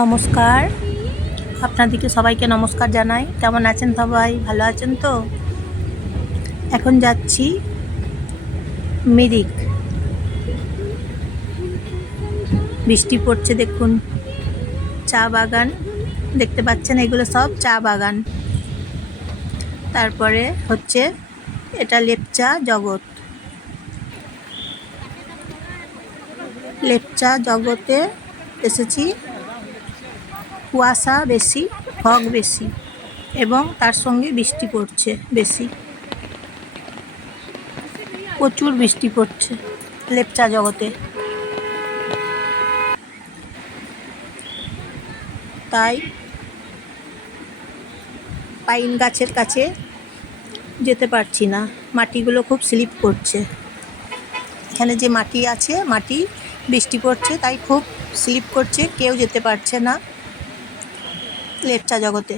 নমস্কার। আপনাদেরকে সবাইকে নমস্কার জানাই। কেমন আছেন সবাই? ভালো আছেন তো? এখন যাচ্ছি মিরিক। বৃষ্টি পড়ছে, দেখুন। চা বাগান, দেখতে পাচ্ছেন এগুলো সব চা বাগান। তারপরে হচ্ছে এটা লেপচা জগৎ। লেপচা জগতে এসেছি। কুয়াশা বেশি ফগ বেশি এবং তার সঙ্গে বৃষ্টি পড়ছে বেশি। প্রচুর বৃষ্টি পড়ছে লেপচা জগতে। তাই পাইন গাছের কাছে যেতে পারছি না। মাটিগুলো খুব স্লিপ করছে। এখানে যে মাটি আছে, মাটি বৃষ্টি পড়ছে, তাই খুব স্লিপ করছে, কেউ যেতে পারছে না। লেপচা জগতে।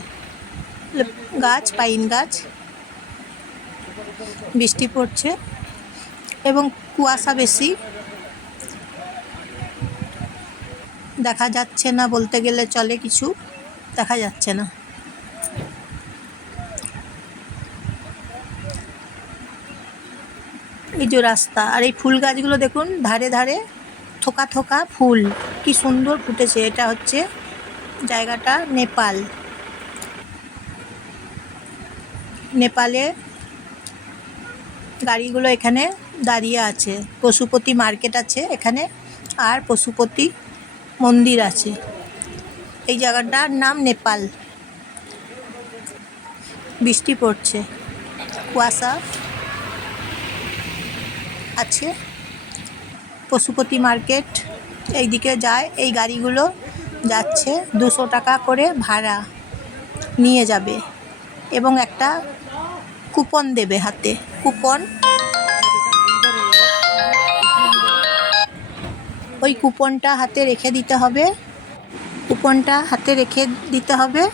গাছ, পাইন গাছ, বৃষ্টি পড়ছে এবং কুয়াশা বেশি। দেখা যাচ্ছে না বলতে গেলে চলে কিছু, দেখা যাচ্ছে না। এই যে রাস্তা, আর এই ফুল গাছগুলো দেখুন, ধারে ধারে থোকা থোকা ফুল। কি সুন্দর ফুটেছে, এটা হচ্ছে জায়গাটা নেপাল। নেপালে গাড়িগুলো এখানে দাঁড়িয়ে আছে। পশুপতি মার্কেট আছে এখানে আর পশুপতি মন্দির আছে। এই জায়গাটার নাম নেপাল। বৃষ্টি পড়ছে। কুয়াশা আছে। পশুপতি মার্কেট এইদিকে যায়। এই গাড়িগুলো যাচ্ছে, দুশো টাকা করে ভাড়া নিয়ে যাবে এবং একটা কুপন দেবে হাতে। কুপন? ওই কুপনটা হাতে রেখে দিতে হবে। কুপনটা হাতে রেখে দিতে হবে।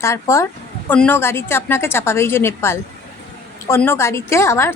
তারপর অন্য গাড়িতে আপনাকে চাপাবে, এই যে নেপাল। অন্য গাড়িতে আবার